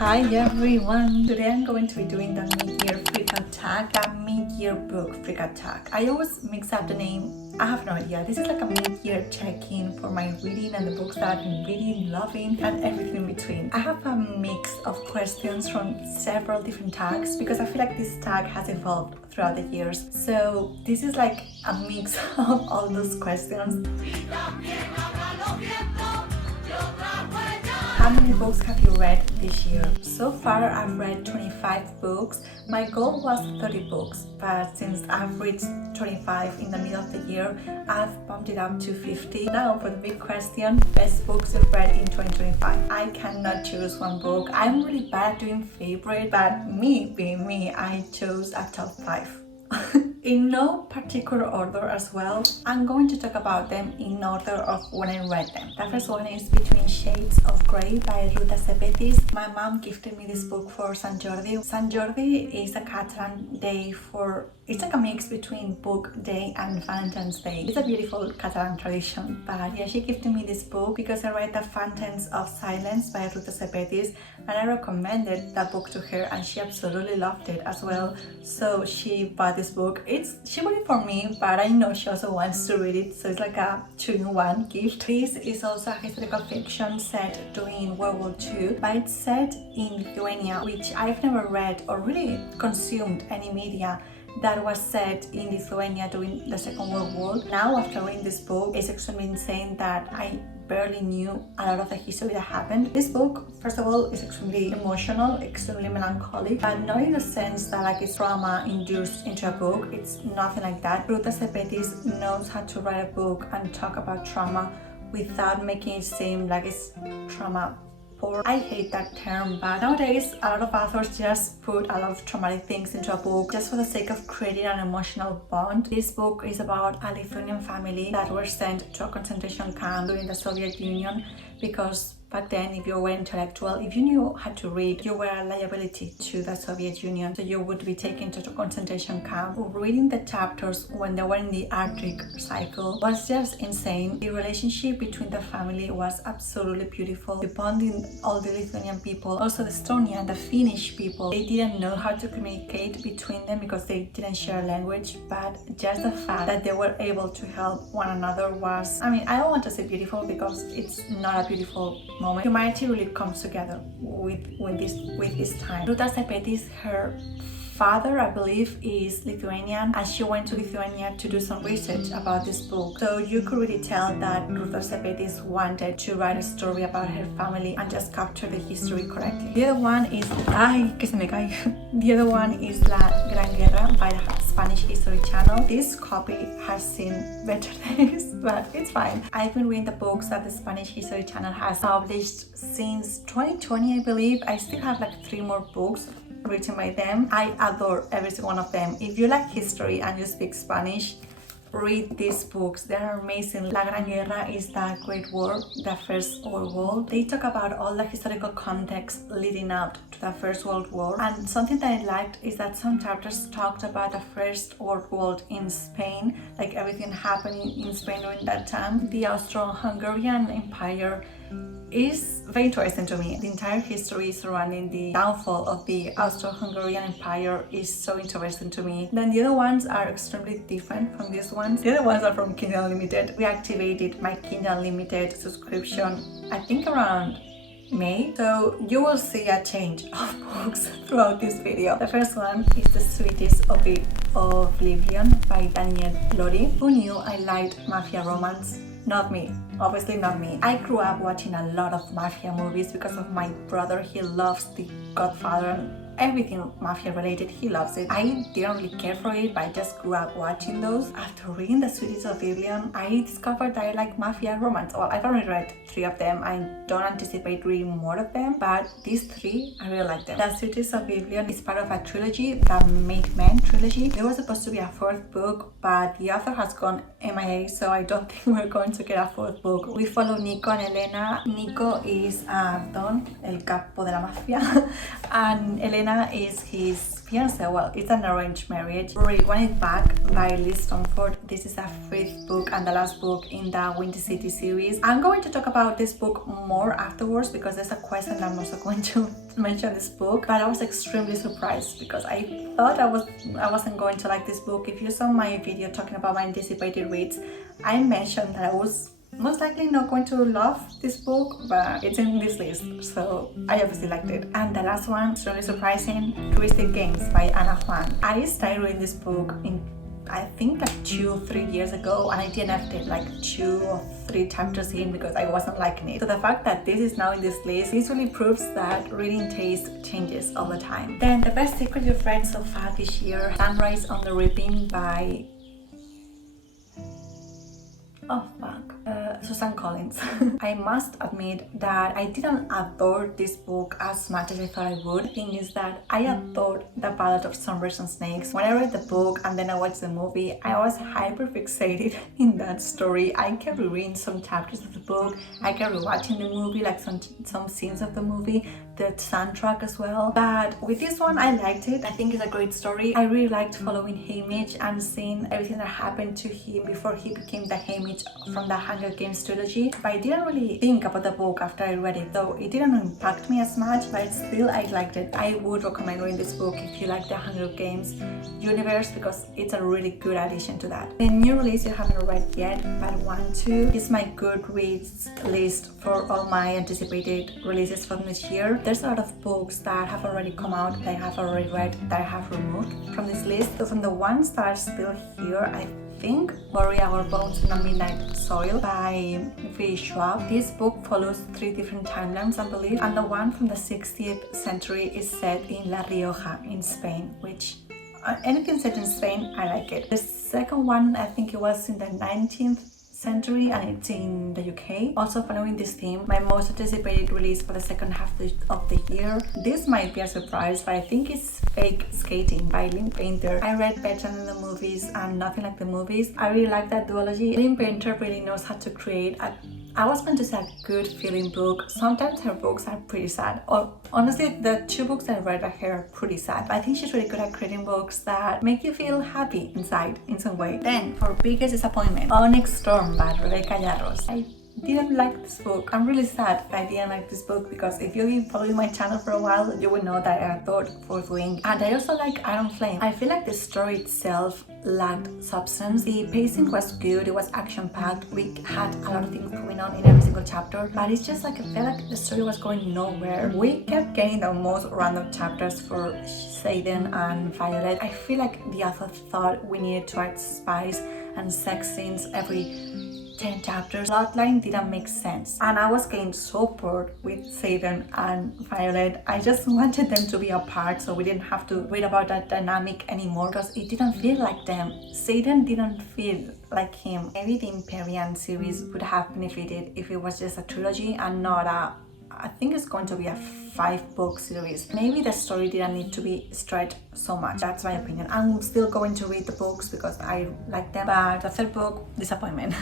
Hi everyone! Today I'm going to be doing the mid-year freakout tag, the mid-year book freakout tag. I always mix up the name. I have no idea. This is like a mid-year check-in for my reading and the books that I've been reading, loving, and everything in between. I have a mix of questions from several different tags because I feel like this tag has evolved throughout the years. So this is like a mix of all those questions. How many books have you read this year? So far I've read 25 books. My goal was 30 books, but since I've reached 25 in the middle of the year, I've bumped it up to 50. Now for the big question, best books you've read in 2025. I cannot choose one book. I'm really bad at doing favorite, but me being me, I chose a top 5. In no particular order as well. I'm going to talk about them in order of when I read them. The first one is Between Shades of Grey by Ruta Sepetys. My mom gifted me this book for Sant Jordi. Sant Jordi is a Catalan day for... It's like a mix between Book Day and Valentine's Day. It's a beautiful Catalan tradition, but yeah, she gifted me this book because I read The Fountains of Silence by Ruta Sepetys and I recommended that book to her and she absolutely loved it as well. So she bought this book. She bought it for me, but I know she also wants to read it, so it's like a 2-in-1 gift. This is also a historical fiction set during World War II, but it's set in Lithuania, which I've never read or really consumed any media that was set in Lithuania during the Second World War. Now, after reading this book, it's extremely insane that I barely knew a lot of the history that happened. This book, first of all, is extremely emotional, extremely melancholic, but not in the sense that like it's trauma induced into a book. It's nothing like that. Ruta Sepetys knows how to write a book and talk about trauma without making it seem like it's trauma. I hate that term, but nowadays a lot of authors just put a lot of traumatic things into a book just for the sake of creating an emotional bond. This book is about a Lithuanian family that were sent to a concentration camp during the Soviet Union because back then, if you were intellectual, if you knew how to read, you were a liability to the Soviet Union, so you would be taken to a concentration camp. Reading the chapters when they were in the Arctic cycle was just insane. The relationship between the family was absolutely beautiful. The bonding all the Lithuanian people, also the Estonian, the Finnish people, they didn't know how to communicate between them because they didn't share language, but just the fact that they were able to help one another was, I mean, I don't want to say beautiful because it's not a beautiful moment. Humanity really comes together with this time. Ruta Sepetys, her father, I believe, is Lithuanian, and she went to Lithuania to do some research about this book. So you could really tell that Ruta Sepetys wanted to write a story about her family and just capture the history correctly. The other one is The other one is La Gran Guerra by the Spanish History Channel. This copy has seen better days, but it's fine. I've been reading the books that the Spanish History Channel has published since 2020, I believe. I still have like 3 more books written by them. I adore every single one of them. If you like history and you speak Spanish, read these books. They are amazing. La Gran Guerra is the Great War, the First World War. They talk about all the historical context leading up to the First World War. And something that I liked is that some chapters talked about the First World War in Spain, like everything happening in Spain during that time. The Austro-Hungarian Empire is very interesting to me. The entire history surrounding the downfall of the Austro-Hungarian Empire is so interesting to me. Then the other ones are extremely different from these ones. The other ones are from Kindle Unlimited. We activated my Kindle Unlimited subscription, I think around May, so you will see a change of books throughout this video. The first one is The Sweetest Oblivion by Daniel Lori. Who knew I liked mafia romance? Not me, obviously not me. I grew up watching a lot of mafia movies because of my brother. He loves The Godfather and everything mafia related, he loves it. I didn't really care for it, but I just grew up watching those. After reading The Sweetest Oblivion, I discovered that I like mafia romance. Well, I've already read 3 of them. I don't anticipate reading more of them, but these 3, I really like them. The Sweetest Oblivion is part of a trilogy, the Made Men trilogy. There was supposed to be a 4th book, but the author has gone MIA, so I don't think we're going to get a 4th book. We follow Nico and Elena. Nico is Don, el capo de la mafia, and Elena is his fiance. Well, it's an arranged marriage. Read Want It Back by Liz Stonford. This is a fifth book and the last book in the Windy City series. I'm going to talk about this book more afterwards because there's a question I'm also going to mention this book, but I was extremely surprised because I thought I wasn't going to like this book. If you saw my video talking about my anticipated reads, I mentioned that I was most likely not going to love this book, but it's in this list, so I obviously liked it. And the last one, it's really surprising, Twisted Games by Ana Juan. I started reading this book in I think like 2-3 years ago, and I DNF'd it like 2 or 3 chapters in because I wasn't liking it. So the fact that this is now in this list usually proves that reading taste changes all the time. Then the best secret you've read so far this year, Sunrise on the Reaping by Susan Collins. I must admit that I didn't adore this book as much as I thought I would. The thing is that I adored The Ballad of Songbirds and Snakes. When I read the book and then I watched the movie, I was hyper fixated in that story. I kept rereading some chapters of the book. I kept rewatching the movie, like some scenes of the movie, the soundtrack as well. But with this one, I liked it. I think it's a great story. I really liked following Haymitch and seeing everything that happened to him before he became the Haymitch from the Hunger Games trilogy. But I didn't really think about the book after I read it, though it didn't impact me as much, but still I liked it. I would recommend reading this book if you like the Hunger Games universe because it's a really good addition to that. The new release you haven't read yet, but want to, is my Goodreads list for all my anticipated releases from this year. There's a lot of books that have already come out that I have already read that I have removed from this list. So from the ones that are still here, I think Bury Our Bones in a Midnight Soil by V. Schwab. This book follows 3 different timelines, I believe, and the one from the 60th century is set in La Rioja in Spain, which anything set in Spain, I like it. The second one, I think it was in the 19th century and it's in the UK. Also following this theme, my most anticipated release for the second half of the year. This might be a surprise, but I think it's Fake Skating by Lynn Painter. I read Better Than the Movies and Nothing Like the Movies. I really like that duology. Lynn Painter really knows how to create I was going to say a good feeling book. Sometimes her books are pretty sad. Or honestly, the 2 books I read by her are pretty sad. But I think she's really good at creating books that make you feel happy inside in some way. Then, for biggest disappointment, Onyx Storm by Rebecca Yarros. I didn't like this book. I'm really sad I didn't like this book because if you've been following my channel for a while, you would know that I adored Fourth Wing. And I also like Iron Flame. I feel like the story itself lacked substance. The pacing was good, it was action-packed, we had a lot of things going on in every single chapter, but it's just like I felt like the story was going nowhere. We kept getting the most random chapters for Xaden and Violet. I feel like the author thought we needed to add spice and sex scenes every 10 chapters. Plotline didn't make sense and I was getting so bored with Xaden and Violet. I just wanted them to be apart so we didn't have to read about that dynamic anymore because it didn't feel like them. Xaden didn't feel like him. Maybe the Empyrean series would have benefited if it was just a trilogy and not I think it's going to be a 5-book series. Maybe the story didn't need to be stretched so much. That's my opinion. I'm still going to read the books because I like them, but the 3rd book, disappointment.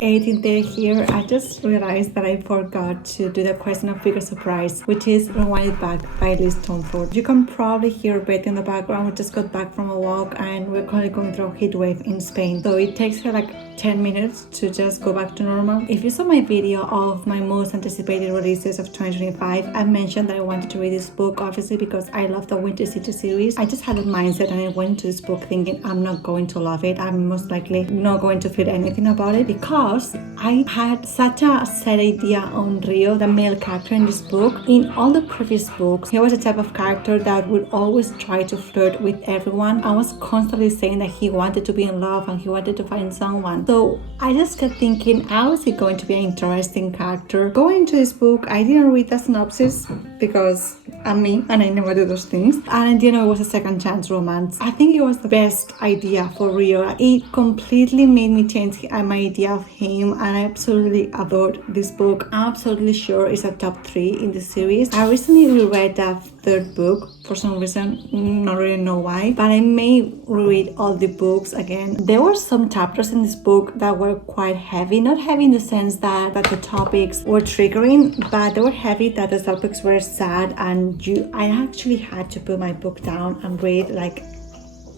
18th day here, I just realized that I forgot to do the question of bigger surprise, which is Rewind It Back by Liz Stonford. You can probably hear Betty in the background. We just got back from a walk and we're currently going through a heat wave in Spain. So it takes her like 10 minutes to just go back to normal. If you saw my video of my most anticipated releases of 2025, I mentioned that I wanted to read this book, obviously because I love the Winter City series. I just had a mindset and I went into this book thinking I'm not going to love it. I'm most likely not going to feel anything about it because I had such a set idea on Rio, the male character in this book. In all the previous books, he was the type of character that would always try to flirt with everyone. I was constantly saying that he wanted to be in love and he wanted to find someone. So I just kept thinking, how is he going to be an interesting character? Going into this book, I didn't read the synopsis because I'm me and I never do those things. And I didn't know it was a second chance romance. I think it was the best idea for Rio. It completely made me change my idea of him and I absolutely adored this book. I'm absolutely sure it's a top 3 in the series. I recently reread the 3rd book, for some reason, not really know why, but I may read all the books again. There were some chapters in this book that were quite heavy, not heavy in the sense that the topics were triggering, but they were heavy, that the topics were sad, and I actually had to put my book down and read like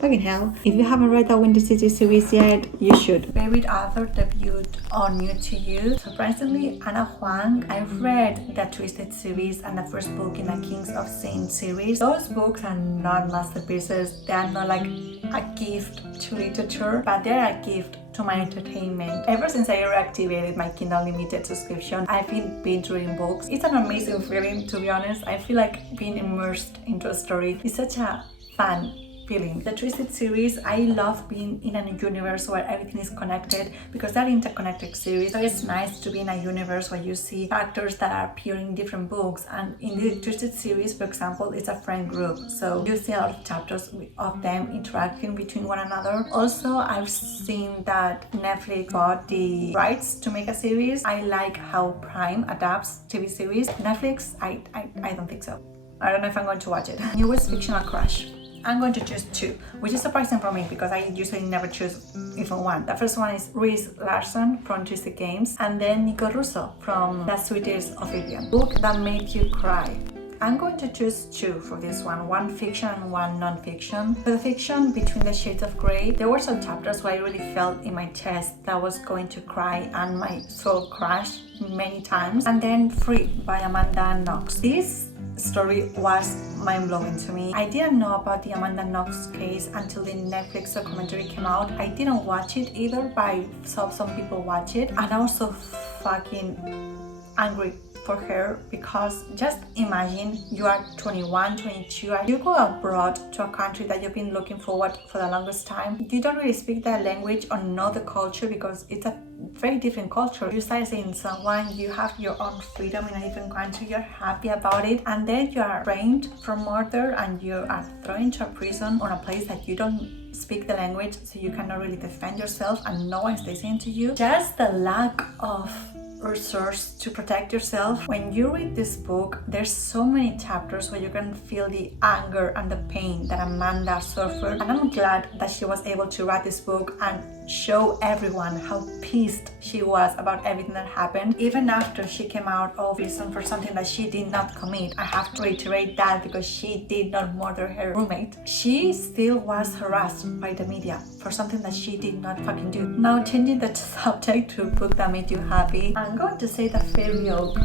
fucking hell. If you haven't read the Windy City series yet, you should. Favorite author debuted on New to You. Surprisingly, Ana Huang. I've read the Twisted series and the first book in the Kings of Saints series. Those books are not masterpieces. They are not like a gift to literature, but they're a gift to my entertainment. Ever since I reactivated my Kindle Unlimited subscription, I've been binge reading books. It's an amazing feeling, to be honest. I feel like being immersed into a story is such a fun feeling. The Twisted series, I love being in a universe where everything is connected because they're interconnected series. So it's nice to be in a universe where you see characters that are appearing in different books. And in the Twisted series, for example, it's a friend group. So you see a lot of chapters of them interacting between one another. Also, I've seen that Netflix bought the rights to make a series. I like how Prime adapts TV series. Netflix, I don't think so. I don't know if I'm going to watch it. Newest fictional crush. I'm going to choose two, which is surprising for me because I usually never choose even one. The first one is Reese Larson from Twisted Games, and then Nico Russo from The Sweetest Ophidian. Book that made you cry. I'm going to choose two for this one fiction and one non-fiction. For the fiction, Between the Shades of Grey, there were some chapters where I really felt in my chest that I was going to cry and my soul crashed many times. And then Free by Amanda Knox. This story was mind-blowing to me. I didn't know about the Amanda Knox case until the Netflix documentary came out. I didn't watch it either, but I saw some people watch it, and I was so fucking angry for her because just imagine you are 21, 22, and you go abroad to a country that you've been looking forward for the longest time. You don't really speak the language or know the culture because it's a very different culture. You start seeing someone, you have your own freedom in a different country, you're happy about it, and then you are framed for murder and you are thrown into a prison or a place that you don't speak the language, so you cannot really defend yourself and no one's listening to you. Just the lack of resource to protect yourself. When you read this book, there's so many chapters where you can feel the anger and the pain that Amanda suffered, and I'm glad that she was able to write this book and show everyone how pissed she was about everything that happened, even after she came out of prison for something that she did not commit. I have to reiterate that because she did not murder her roommate. She still was harassed by the media for something that she did not fucking do. Now, changing the subject to a book that made you happy, I'm going to say the Fairy Oak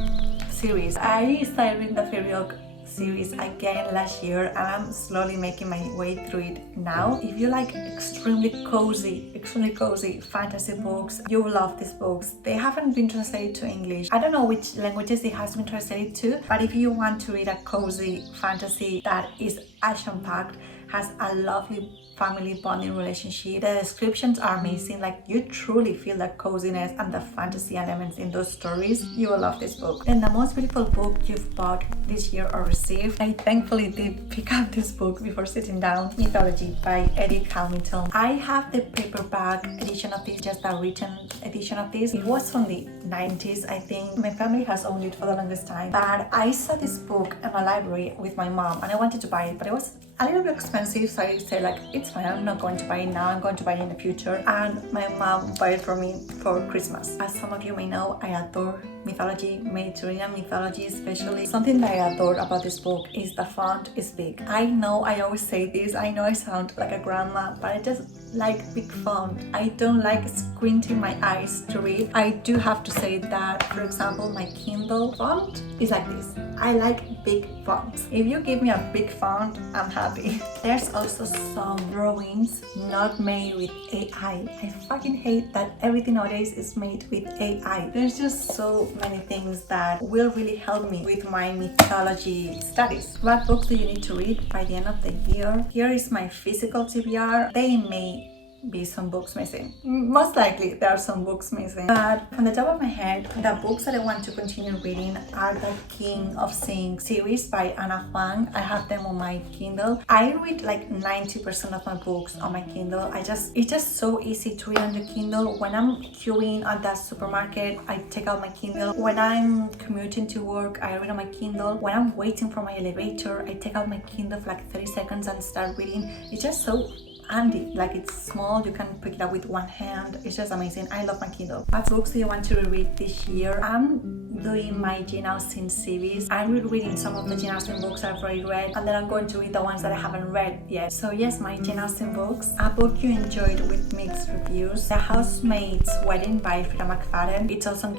series. I started reading the Fairy Oak series again last year and I'm slowly making my way through it now. If you like extremely cozy fantasy books, you will love these books. They haven't been translated to English. I don't know which languages it has been translated to, but if you want to read a cozy fantasy that is action-packed, has a lovely family bonding relationship. The descriptions are amazing, like you truly feel the coziness and the fantasy elements in those stories. You will love this book. And the most beautiful book you've bought this year or received, I thankfully did pick up this book before sitting down. Mythology by Edith Hamilton. I have the paperback edition of this, just the written edition of this. It was from the 90s, I think. My family has owned it for the longest time, but I saw this book in a library with my mom and I wanted to buy it, but it was a little bit expensive, so I said like, it's fine, I'm not going to buy it now, I'm going to buy it in the future. And my mom bought it for me for Christmas. As some of you may know, I adore mythology, Mediterranean mythology especially. Something that I adore about this book is the font is big. I know I always say this, I know I sound like a grandma, but I just like big font. I don't like squinting my eyes to read. I do have to say that, for example, my Kindle font is like this. I like big fonts. If you give me a big font, I'm happy. There's also some drawings not made with AI. I fucking hate that everything nowadays is made with AI. There's just so many things that will really help me with my mythology studies. What books do you need to read by the end of the year? Here is my physical TBR. They may be some books missing. Most likely there are some books missing. But from the top of my head, the books that I want to continue reading are the King of Sing series by Anna Huang. I have them on my Kindle. I read like 90% of my books on my Kindle. It's just so easy to read on the Kindle. When I'm queuing at the supermarket, I take out my Kindle. When I'm commuting to work, I read on my Kindle. When I'm waiting for my elevator, I take out my Kindle for like 30 seconds and start reading. It's just so handy, like it's small, you can pick it up with one hand. It's just amazing. I love my Kindle. What books do you want to read this year? I'm doing my Jane Austen series. I'm rereading some of the Jane Austen books I've already read, and then I'm going to read the ones that I haven't read yet. So yes, my Jane Austen books. A book you enjoyed with mixed reviews: The Housemaid's Wedding by Frida McFadden. It's also on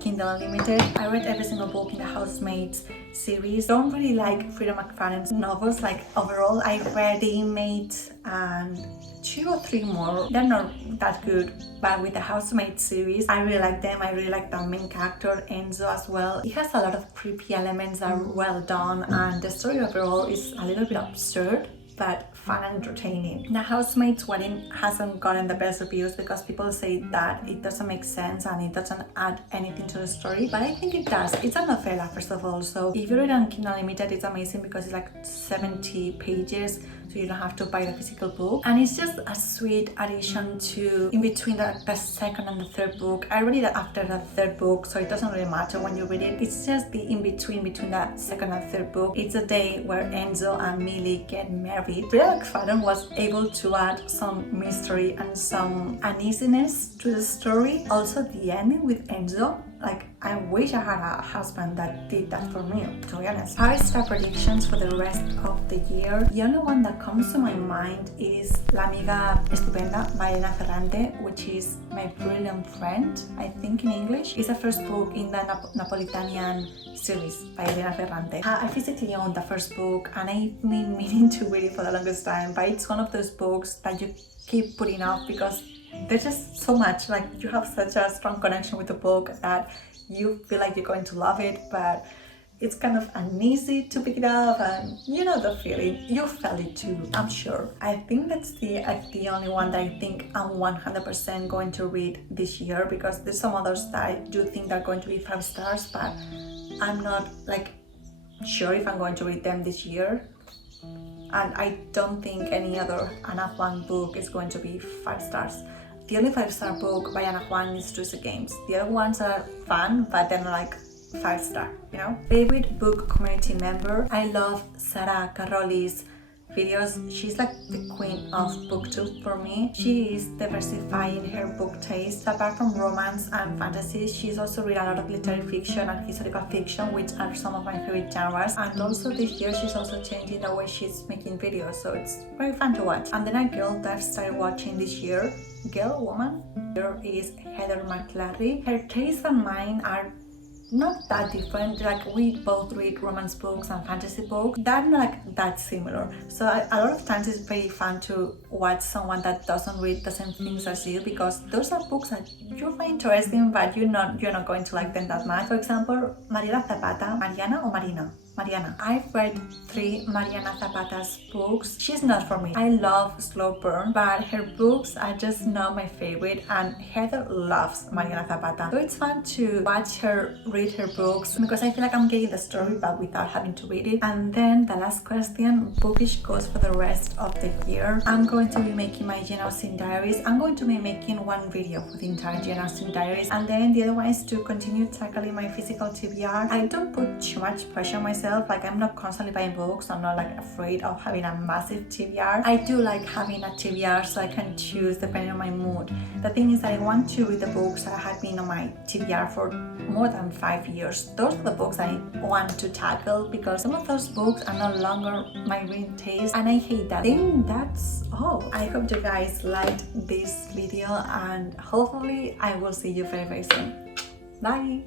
Kindle Unlimited. I read every single book in the Housemaid's series. Don't really like Frida McFadden's novels. Like overall, I read The Inmate and 2 or 3 more. They're not that good, but with the Housemaid series, I really like them. I really like the main character Enzo as well. It has a lot of creepy elements that are well done, and the story overall is a little bit absurd but fun and entertaining. The Housemaid's Wedding hasn't gotten the best reviews because people say that it doesn't make sense and it doesn't add anything to the story, but I think it does. It's a novella, first of all, so if you read it on Kindle Unlimited, it's amazing because it's like 70 pages, so you don't have to buy the physical book, and it's just a sweet addition to in between the second and the third book. I read it after the third book, so it doesn't really matter when you read it. It's just the in between the second and third book. It's a day where Enzo and Millie get married. Frida McFadden was able to add some mystery and some uneasiness to the story. Also, the ending with Enzo, like, I wish I had a husband that did that for me, to be honest. 5-star predictions for the rest of the year. The only one that comes to my mind is La Amiga Estupenda by Elena Ferrante, which is My Brilliant Friend, I think in English. It's the first book in the Napolitanian series by Elena Ferrante. I physically own the first book and I've been meaning to read it for the longest time, but it's one of those books that you keep putting off because there's just so much, like you have such a strong connection with the book that you feel like you're going to love it, but it's kind of uneasy to pick it up, and you know the feeling. You felt it too, I'm sure. I think that's the only one that I think I'm 100% going to read this year, because there's some others that I do think they're going to be 5 stars, but I'm not like sure if I'm going to read them this year. And I don't think any other Anna Huang book is going to be 5 stars. The only 5-star book by Anna Huang is Twisted Games. The other ones are fun, but they're not like 5-star, you know? Favorite book community member? I love Sarah Caroli's videos. She's like the queen of booktube for me. She is diversifying her book taste. Apart from romance and fantasy, she's also read a lot of literary fiction and historical fiction, which are some of my favorite genres. And also this year she's also changing the way she's making videos, so it's very fun to watch. And then a girl that I've started watching this year, woman, is Heather McClary. Her tastes and mine are not that different. Like, we both read romance books and fantasy books. They're not like that similar. So a lot of times it's very fun to watch someone that doesn't read the same things as you, because those are books that you find interesting, but you're not going to like them that much. For example, Mariana Zapata, Mariana. I've read 3 Mariana Zapata's books. She's not for me. I love slow burn, but her books are just not my favorite, and Heather loves Mariana Zapata. So it's fun to watch her read her books, because I feel like I'm getting the story but without having to read it. And then the last question, bookish goals for the rest of the year. I'm going to be making my Jane Austen diaries. I'm going to be making one video for the entire Jane Austen diaries, and then the other one is to continue tackling my physical TBR. I don't put too much pressure on myself. Like, I'm not constantly buying books. I'm not like afraid of having a massive TBR. I do like having a TBR so I can choose depending on my mood. The thing is that I want to read the books that have been on my TBR for more than 5 years. Those are the books I want to tackle, because some of those books are no longer my reading taste, and I hate that. I think that's all. I hope you guys liked this video, and hopefully I will see you very, very soon. Bye!